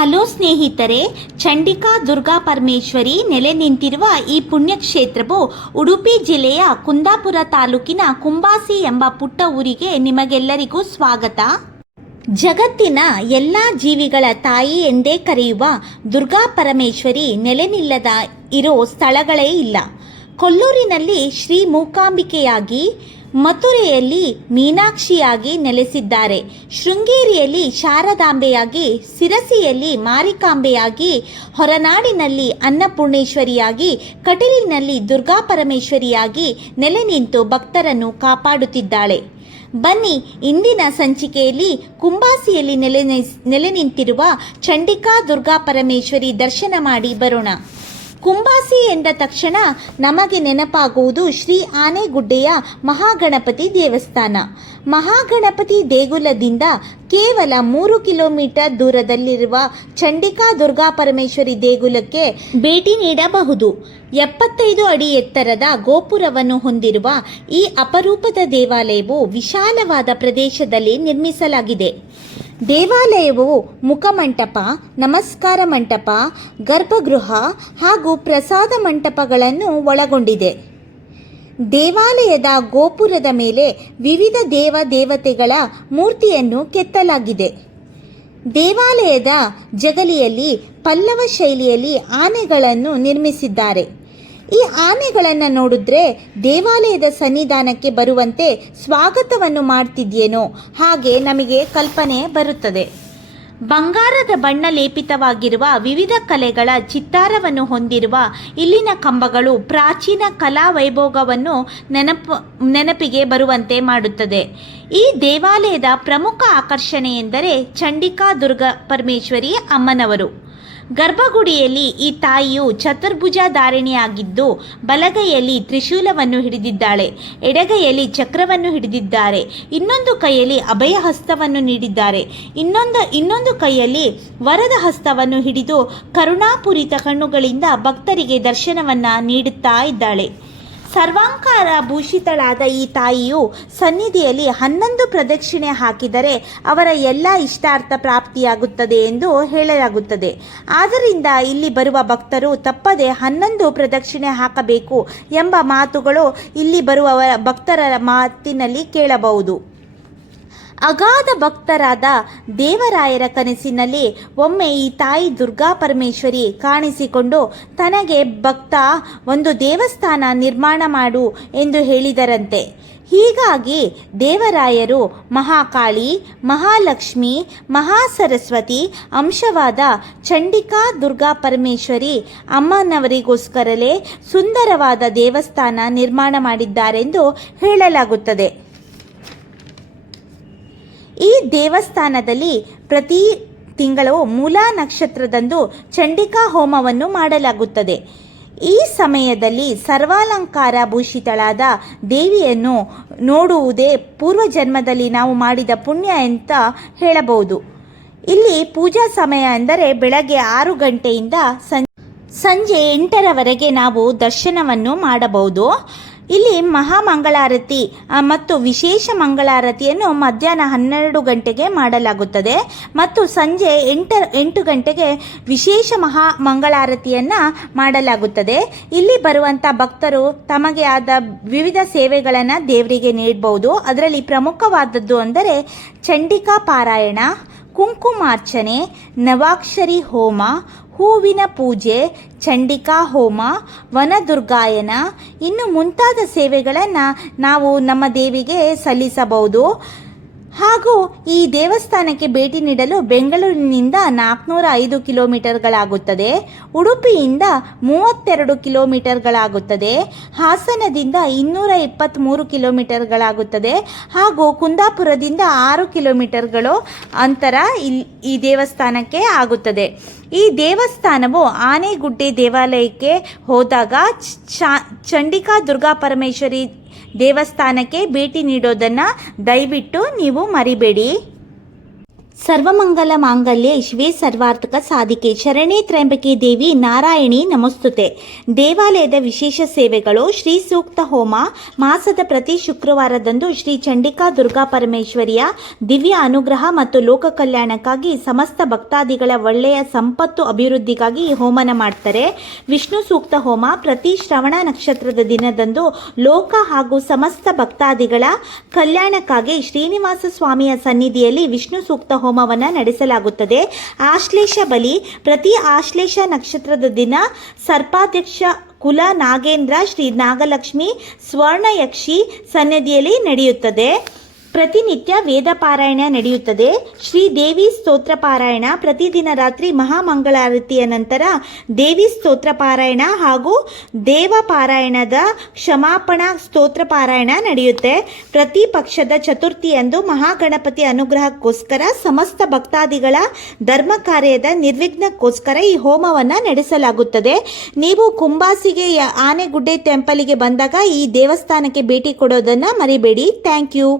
Hello ಸ್ನೇಹಿತರೆ, ಚಂಡಿಕಾ ದುರ್ಗಾ ಪರಮೇಶ್ವರಿ ನೆಲೆ ನಿಂತಿರುವ ಈ ಪುಣ್ಯಕ್ಷೇತ್ರವು ಉಡುಪಿ ಜಿಲ್ಲೆಯ ಕುಂದಾಪುರ ತಾಲೂಕಿನ ಕುಂಬಾಸಿ ಎಂಬ ಪುಟ್ಟ ಊರಿಗೆ ನಿಮಗೆಲ್ಲರಿಗೂ ಸ್ವಾಗತ. ಜಗತ್ತಿನ ಎಲ್ಲ ಜೀವಿಗಳ ತಾಯಿ ಎಂದೇ ಕರೆಯುವ ದುರ್ಗಾ ಪರಮೇಶ್ವರಿ ನೆಲೆ ನಿಲ್ಲದ ಇರೋ ಸ್ಥಳಗಳೇ ಇಲ್ಲ. ಕೊಲ್ಲೂರಿನಲ್ಲಿ ಶ್ರೀ ಮೂಕಾಂಬಿಕೆಯಾಗಿ, ಮಥುರೆಯಲ್ಲಿ ಮೀನಾಕ್ಷಿಯಾಗಿ ನೆಲೆಸಿದ್ದಾರೆ. ಶೃಂಗೇರಿಯಲ್ಲಿ ಶಾರದಾಂಬೆಯಾಗಿ, ಸಿರಸಿಯಲ್ಲಿ ಮಾರಿಕಾಂಬೆಯಾಗಿ, ಹೊರನಾಡಿನಲ್ಲಿ ಅನ್ನಪೂರ್ಣೇಶ್ವರಿಯಾಗಿ, ಕಟೀಲಿನಲ್ಲಿ ದುರ್ಗಾ ಪರಮೇಶ್ವರಿಯಾಗಿ ನೆಲೆ ನಿಂತು ಭಕ್ತರನ್ನು ಕಾಪಾಡುತ್ತಿದ್ದಾಳೆ. ಬನ್ನಿ, ಇಂದಿನ ಸಂಚಿಕೆಯಲ್ಲಿ ಕುಂಬಾಸಿಯಲ್ಲಿ ನೆಲೆ ನಿಂತಿರುವ ಚಂಡಿಕಾ ದುರ್ಗಾ ಪರಮೇಶ್ವರಿ ದರ್ಶನ ಮಾಡಿ ಬರೋಣ. ಕುಂಬಾಸಿ ಎಂದ ತಕ್ಷಣ ನಮಗೆ ನೆನಪಾಗುವುದು ಶ್ರೀ ಆನೆಗುಡ್ಡೆಯ ಮಹಾಗಣಪತಿ ದೇವಸ್ಥಾನ. ಮಹಾಗಣಪತಿ ದೇಗುಲದಿಂದ ಕೇವಲ 3 ಕಿಲೋಮೀಟರ್ ದೂರದಲ್ಲಿರುವ ಚಂಡಿಕಾ ದುರ್ಗಾ ಪರಮೇಶ್ವರಿ ದೇಗುಲಕ್ಕೆ ಭೇಟಿ ನೀಡಬಹುದು. 75 ಅಡಿ ಎತ್ತರದ ಗೋಪುರವನ್ನು ಹೊಂದಿರುವ ಈ ಅಪರೂಪದ ದೇವಾಲಯವು ವಿಶಾಲವಾದ ಪ್ರದೇಶದಲ್ಲಿ ನಿರ್ಮಿಸಲಾಗಿದೆ. ದೇವಾಲಯವು ಮುಖಮಂಟಪ, ನಮಸ್ಕಾರ ಮಂಟಪ, ಗರ್ಭಗೃಹ ಹಾಗೂ ಪ್ರಸಾದ ಮಂಟಪಗಳನ್ನು ಒಳಗೊಂಡಿದೆ. ದೇವಾಲಯದ ಗೋಪುರದ ಮೇಲೆ ವಿವಿಧ ದೇವತೆಗಳ ಮೂರ್ತಿಯನ್ನು ಕೆತ್ತಲಾಗಿದೆ. ದೇವಾಲಯದ ಜಗಲಿಯಲ್ಲಿ ಪಲ್ಲವ ಶೈಲಿಯಲ್ಲಿ ಆನೆಗಳನ್ನು ನಿರ್ಮಿಸಿದ್ದಾರೆ. ಈ ಆನೆಗಳನ್ನು ನೋಡಿದ್ರೆ ದೇವಾಲಯದ ಸನ್ನಿಧಾನಕ್ಕೆ ಬರುವಂತೆ ಸ್ವಾಗತವನ್ನು ಮಾಡ್ತಿದ್ಯೇನೋ ಹಾಗೆ ನಮಗೆ ಕಲ್ಪನೆ ಬರುತ್ತದೆ. ಬಂಗಾರದ ಬಣ್ಣ ಲೇಪಿತವಾಗಿರುವ ವಿವಿಧ ಕಲೆಗಳ ಚಿತ್ತಾರವನ್ನು ಹೊಂದಿರುವ ಇಲ್ಲಿನ ಕಂಬಗಳು ಪ್ರಾಚೀನ ಕಲಾ ವೈಭೋಗವನ್ನು ನೆನಪಿಗೆ ಬರುವಂತೆ ಮಾಡುತ್ತದೆ. ಈ ದೇವಾಲಯದ ಪ್ರಮುಖ ಆಕರ್ಷಣೆ ಎಂದರೆ ಚಂಡಿಕಾ ದುರ್ಗಾ ಪರಮೇಶ್ವರಿ ಅಮ್ಮನವರು. ಗರ್ಭಗುಡಿಯಲ್ಲಿ ಈ ತಾಯಿಯು ಚತುರ್ಭುಜಧಾರಿಣಿಯಾಗಿದ್ದು ಬಲಗೈಯಲ್ಲಿ ತ್ರಿಶೂಲವನ್ನು ಹಿಡಿದಿದ್ದಾಳೆ, ಎಡಗೈಯಲ್ಲಿ ಚಕ್ರವನ್ನು ಹಿಡಿದಿದ್ದಾರೆ, ಇನ್ನೊಂದು ಕೈಯಲ್ಲಿ ಅಭಯ ಹಸ್ತವನ್ನು ನೀಡಿದ್ದಾರೆ, ಇನ್ನೊಂದು ಕೈಯಲ್ಲಿ ವರದ ಹಸ್ತವನ್ನು ಹಿಡಿದು ಕರುಣಾಪೂರಿತ ಕಣ್ಣುಗಳಿಂದ ಭಕ್ತರಿಗೆ ದರ್ಶನವನ್ನು ನೀಡುತ್ತಾ ಇದ್ದಾಳೆ. ಸರ್ವಾಂಕಾರ ಭೂಷಿತಳಾದ ಈ ತಾಯಿಯು ಸನ್ನಿಧಿಯಲ್ಲಿ 11 ಪ್ರದಕ್ಷಿಣೆ ಹಾಕಿದರೆ ಅವರ ಎಲ್ಲ ಇಷ್ಟಾರ್ಥ ಪ್ರಾಪ್ತಿಯಾಗುತ್ತದೆ ಎಂದು ಹೇಳಲಾಗುತ್ತದೆ. ಆದ್ದರಿಂದ ಇಲ್ಲಿ ಬರುವ ಭಕ್ತರು ತಪ್ಪದೆ 11 ಪ್ರದಕ್ಷಿಣೆ ಹಾಕಬೇಕು ಎಂಬ ಮಾತುಗಳು ಇಲ್ಲಿ ಬರುವ ಭಕ್ತರ ಮಾತಿನಲ್ಲಿ ಕೇಳಬಹುದು. ಅಗಾಧ ಭಕ್ತರಾದ ದೇವರಾಯರ ಕನಸಿನಲ್ಲಿ ಒಮ್ಮೆ ಈ ತಾಯಿ ದುರ್ಗಾ ಪರಮೇಶ್ವರಿ ಕಾಣಿಸಿಕೊಂಡು ತನಗೆ ಭಕ್ತ ಒಂದು ದೇವಸ್ಥಾನ ನಿರ್ಮಾಣ ಮಾಡು ಎಂದು ಹೇಳಿದರಂತೆ. ಹೀಗಾಗಿ ದೇವರಾಯರು ಮಹಾಕಾಳಿ, ಮಹಾಲಕ್ಷ್ಮಿ, ಮಹಾಸರಸ್ವತಿ ಅಂಶವಾದ ಚಂಡಿಕಾ ದುರ್ಗಾ ಪರಮೇಶ್ವರಿ ಅಮ್ಮನವರಿಗೋಸ್ಕರಲೇ ಸುಂದರವಾದ ದೇವಸ್ಥಾನ ನಿರ್ಮಾಣ ಮಾಡಿದ್ದಾರೆಂದು ಹೇಳಲಾಗುತ್ತದೆ. ಈ ದೇವಸ್ಥಾನದಲ್ಲಿ ಪ್ರತಿ ತಿಂಗಳು ಮೂಲಾ ನಕ್ಷತ್ರದಂದು ಚಂಡಿಕಾ ಹೋಮವನ್ನು ಮಾಡಲಾಗುತ್ತದೆ. ಈ ಸಮಯದಲ್ಲಿ ಸರ್ವಾಲಂಕಾರ ಭೂಷಿತಳಾದ ದೇವಿಯನ್ನು ನೋಡುವುದೇ ಪೂರ್ವಜನ್ಮದಲ್ಲಿ ನಾವು ಮಾಡಿದ ಪುಣ್ಯ ಅಂತ ಹೇಳಬಹುದು. ಇಲ್ಲಿ ಪೂಜಾ ಸಮಯ ಎಂದರೆ ಬೆಳಗ್ಗೆ 6 ಗಂಟೆಯಿಂದ ಸಂಜೆ 8ರವರೆಗೆ ನಾವು ದರ್ಶನವನ್ನು ಮಾಡಬಹುದು. ಇಲ್ಲಿ ಮಹಾಮಂಗಳಾರತಿ ಮತ್ತು ವಿಶೇಷ ಮಂಗಳಾರತಿಯನ್ನು ಮಧ್ಯಾಹ್ನ 12 ಗಂಟೆಗೆ ಮಾಡಲಾಗುತ್ತದೆ ಮತ್ತು ಸಂಜೆ 8 ಗಂಟೆಗೆ ವಿಶೇಷ ಮಂಗಳಾರತಿಯನ್ನು ಮಾಡಲಾಗುತ್ತದೆ. ಇಲ್ಲಿ ಬರುವಂಥ ಭಕ್ತರು ತಮಗೆ ಆದ ವಿವಿಧ ಸೇವೆಗಳನ್ನು ದೇವರಿಗೆ ನೀಡಬಹುದು. ಅದರಲ್ಲಿ ಪ್ರಮುಖವಾದದ್ದು ಅಂದರೆ ಚಂಡಿಕಾ ಪಾರಾಯಣ, ಕುಂಕುಮಾರ್ಚನೆ, ನವಾಕ್ಷರಿ ಹೋಮ, ಹೂವಿನ ಪೂಜೆ, ಚಂಡಿಕಾ ಹೋಮ, ವನದುರ್ಗಾಯನ ಇನ್ನು ಮುಂತಾದ ಸೇವೆಗಳನ್ನು ನಾವು ನಮ್ಮ ದೇವಿಗೆ ಸಲ್ಲಿಸಬಹುದು. ಹಾಗೂ ಈ ದೇವಸ್ಥಾನಕ್ಕೆ ಭೇಟಿ ನೀಡಲು ಬೆಂಗಳೂರಿನಿಂದ 405 ಕಿಲೋಮೀಟರ್ಗಳಾಗುತ್ತದೆ, ಉಡುಪಿಯಿಂದ 32 ಕಿಲೋಮೀಟರ್ಗಳಾಗುತ್ತದೆ, ಹಾಸನದಿಂದ 223 ಕಿಲೋಮೀಟರ್ಗಳಾಗುತ್ತದೆ ಹಾಗೂ ಕುಂದಾಪುರದಿಂದ 6 ಕಿಲೋಮೀಟರ್ಗಳು ಅಂತರ ಈ ದೇವಸ್ಥಾನಕ್ಕೆ ಆಗುತ್ತದೆ. ಈ ದೇವಸ್ಥಾನವು ಆನೆಗುಡ್ಡೆ ದೇವಾಲಯಕ್ಕೆ ಹೋದಾಗ ಚಂಡಿಕಾ ದುರ್ಗಾ ಪರಮೇಶ್ವರಿ ದೇವಸ್ಥಾನಕ್ಕೆ ಭೇಟಿ ನೀಡೋದನ್ನು ದಯವಿಟ್ಟು ನೀವು ಮರಿಬೇಡಿ. ಸರ್ವಮಂಗಲ ಮಾಂಗಲ್ಯೆ ಶಿವೆ ಸರ್ವಾರ್ಥಕ ಸಾಧಿಕೆ ಶರಣೆ ತ್ರ್ಯಂಬಕೆ ದೇವಿ ನಾರಾಯಣಿ ನಮಸ್ತುತೆ. ದೇವಾಲಯದ ವಿಶೇಷ ಸೇವೆಗಳು: ಶ್ರೀ ಸೂಕ್ತ ಹೋಮ. ಮಾಸದ ಪ್ರತಿ ಶುಕ್ರವಾರದಂದು ಶ್ರೀ ಚಂಡಿಕಾ ದುರ್ಗಾ ಪರಮೇಶ್ವರಿಯ ದಿವ್ಯ ಅನುಗ್ರಹ ಮತ್ತು ಲೋಕ ಕಲ್ಯಾಣಕ್ಕಾಗಿ ಸಮಸ್ತ ಭಕ್ತಾದಿಗಳ ಒಳ್ಳೆಯ ಸಂಪತ್ತು ಅಭಿವೃದ್ಧಿಗಾಗಿ ಈ ಹೋಮನ ಮಾಡ್ತಾರೆ. ವಿಷ್ಣು ಸೂಕ್ತ ಹೋಮ ಪ್ರತಿ ಶ್ರವಣ ನಕ್ಷತ್ರದ ದಿನದಂದು ಲೋಕ ಹಾಗೂ ಸಮಸ್ತ ಭಕ್ತಾದಿಗಳ ಕಲ್ಯಾಣಕ್ಕಾಗಿ ಶ್ರೀನಿವಾಸ ಸ್ವಾಮಿಯ ಸನ್ನಿಧಿಯಲ್ಲಿ ವಿಷ್ಣು ಸೂಕ್ತ ಹೋಮವನ್ನು ನಡೆಸಲಾಗುತ್ತದೆ. ಆಶ್ಲೇಷ ಬಲಿ ಪ್ರತಿ ಆಶ್ಲೇಷ ನಕ್ಷತ್ರದ ದಿನ ಸರ್ಪಾಧ್ಯಕ್ಷ ಕುಲ ನಾಗೇಂದ್ರ ಶ್ರೀ ನಾಗಲಕ್ಷ್ಮಿ ಸ್ವರ್ಣಯಕ್ಷಿ ಸನ್ನಿಧಿಯಲ್ಲಿ ನಡೆಯುತ್ತದೆ. ಪ್ರತಿನಿತ್ಯ ವೇದ ಪಾರಾಯಣ ನಡೆಯುತ್ತದೆ. ಶ್ರೀ ದೇವಿ ಸ್ತೋತ್ರ ಪಾರಾಯಣ ಪ್ರತಿದಿನ ರಾತ್ರಿ ಮಹಾಮಂಗಳಾರತಿಯ ನಂತರ ದೇವಿ ಸ್ತೋತ್ರ ಪಾರಾಯಣ ಹಾಗೂ ದೇವ ಪಾರಾಯಣದ ಕ್ಷಮಾಪಣಾ ಸ್ತೋತ್ರ ಪಾರಾಯಣ ನಡೆಯುತ್ತೆ. ಪ್ರತಿ ಪಕ್ಷದ ಚತುರ್ಥಿಯಂದು ಮಹಾಗಣಪತಿ ಅನುಗ್ರಹಕ್ಕೋಸ್ಕರ ಸಮಸ್ತ ಭಕ್ತಾದಿಗಳ ಧರ್ಮ ಕಾರ್ಯದ ನಿರ್ವಿಘ್ನಕ್ಕೋಸ್ಕರ ಈ ಹೋಮವನ್ನು ನಡೆಸಲಾಗುತ್ತದೆ. ನೀವು ಕುಂಬಾಸಿಗೆ ಆನೆಗುಡ್ಡೆ ಟೆಂಪಲ್ಗೆ ಬಂದಾಗ ಈ ದೇವಸ್ಥಾನಕ್ಕೆ ಭೇಟಿ ಕೊಡೋದನ್ನು ಮರಿಬೇಡಿ. Thank you.